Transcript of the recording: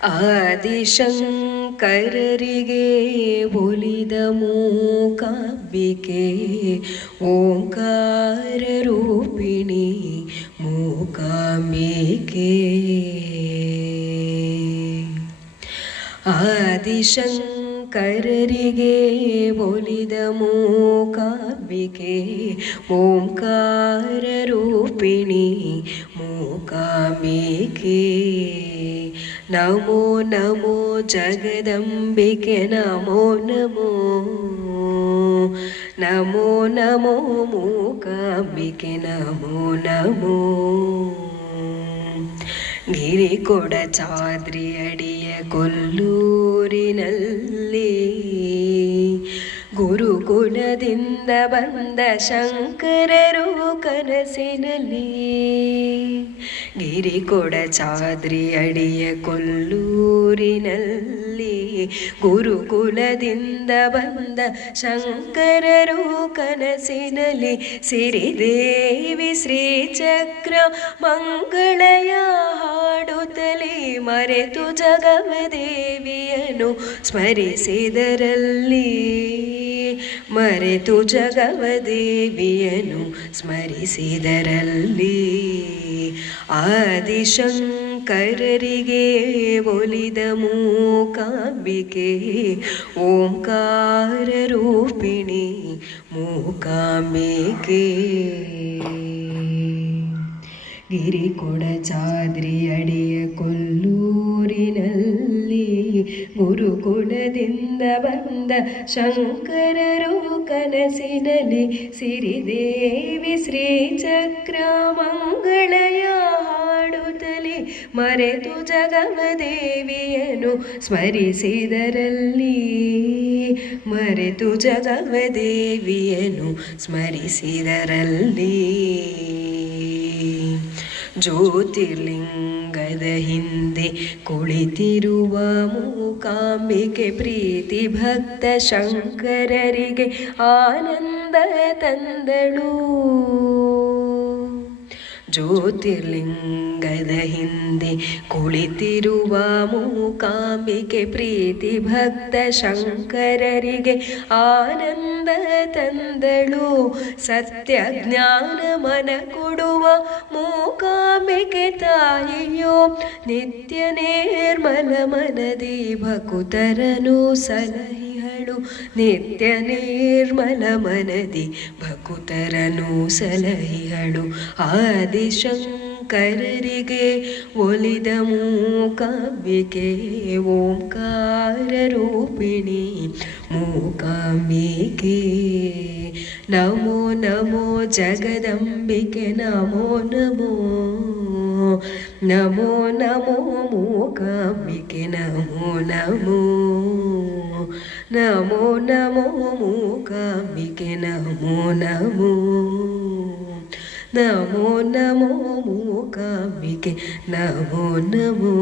ಆದಿಶಂಕರರಿಗೆ ಒಲಿದ ಮೂಕಾಂಬಿಕೆ ಓಂಕಾರ ರೂಪಿಣಿ ಮೂಕಾಂಬಿಕೆ. ಆದಿಶಂಕರರಿಗೆ ಒಲಿದ ಮೂಕಾಂಬಿಕೆ ಓಂಕಾರ ರೂಪಿಣಿ ಮೂಕಾಂಬಿಕೆ. ನಮೋ ನಮೋ ಜಗದಂಬಿಕೆ ನಮೋ ನಮೋ, ನಮೋ ನಮೋ ಮೂಕಾಂಬಿಕೆ ನಮೋ ನಮೋ. ಗಿರಿಕೊಡಚಾದ್ರಿ ಅಡಿಯ ಕೊಲ್ಲೂರಿನಲ್ಲಿ ಗುರುಕುಲದಿಂದ ಬಂದ ಶಂಕರರು ಕನಸಿನಲ್ಲಿ. ಗಿರಿಕೊಡಚಾದ್ರಿ ಅಡಿಯ ಕೊಲ್ಲೂರಿನಲ್ಲಿ ಗುರುಕುಲದಿಂದ ಬಂದ ಶಂಕರರು ಕನಸಿನಲ್ಲಿ. ಸಿರಿದೇವಿ ಶ್ರೀಚಕ್ರ ಮಂಗಳಯ ಹಾಡುತ್ತಲೇ ಮರೆತು ಜಗಮದೇವಿಯನು ಸ್ಮರಿಸಿದರಲ್ಲಿ, ಮರೆತು ಜಗಮದೇವಿಯನು ಸ್ಮರಿಸಿದರಲ್ಲಿ. ಆದಿಶಂಕರರಿಗೆ ಒಲಿದ ಮೂಕಾಂಬಿಕೆ ಓಂಕಾರ ರೂಪಿಣಿ ಮೂಕಾಂಬಿಕೆ. ಗಿರಿಕೊಡಚಾದ್ರಿ ಅಡಿಯ ಕೊಲ್ಲೂರಿನಲ್ಲಿ ಗುರುಕುಲದಿಂದ ಬಂದ ಶಂಕರರು ಕನಸಿನಲ್ಲಿ. ಸಿರಿದೇವಿ ಶ್ರೀಚಕ್ರ ಮಂಗಳಯ ಹಾಡುತ್ತಲೇ ಮರೆತು ಜಗಮದೇವಿಯನು ಸ್ಮರಿಸಿದರಲ್ಲಿ, ಮರೆತು ಜಗಮದೇವಿಯನು ಸ್ಮರಿಸಿದರಲ್ಲಿ. ಜ್ಯೋತಿರ್ಲಿಂಗದ ಹಿಂದೆ ಕುಳಿತಿರುವ ಮೂಕಾಂಬಿಕೆ ಪ್ರೀತಿ ಭಕ್ತ ಶಂಕರರಿಗೆ ಆನಂದ ತಂದಳು. ಜ್ಯೋತಿರ್ಲಿಂಗದ ಹಿಂದೆ ಕುಳಿತಿರುವ ಮೂಕಾಂಬಿಕೆ ಪ್ರೀತಿ ಭಕ್ತ ಶಂಕರರಿಗೆ ಆನಂದ ತಂದಳು. ಸತ್ಯ ಜ್ಞಾನ ಮನ ಕೊಡುವ ಮೂಕಾಂಬಿಕೆ ತಾಯಿಯೋ ನಿತ್ಯ ನಿರ್ಮಲ ಮನದಿ ಭಕುತರನು ಸಲಹಿಹಳು. ನಿತ್ಯ ನಿರ್ಮಲ ಮನದಿ ಭಕುತರನು ಸಲಹಿಹಳು. ಆದಿಶಂಕರರಿಗೆ ಒಲಿದ ಮೂಕಾಂಬಿಕೆ ಓಂಕಾರ ರೂಪಿಣಿ ಮೂಕಾಂಬಿಕೆ. ನಮೋ ನಮೋ ಜಗದಂಬಿಕೆ ನಮೋ ನಮೋ, ನಮೋ ನಮೋ ಮೂಕಾಂಬಿಕೆ ನಮೋ ನಮೋ, ನಮೋ ನಮೋ ಮೂಕಾಂಬಿಕೆ ನಮೋ ನಮೋ, ನಮೋ ನಮೋ ಮೂಕಾಂಬಿಕೆ ನಮೋ ನಮೋ.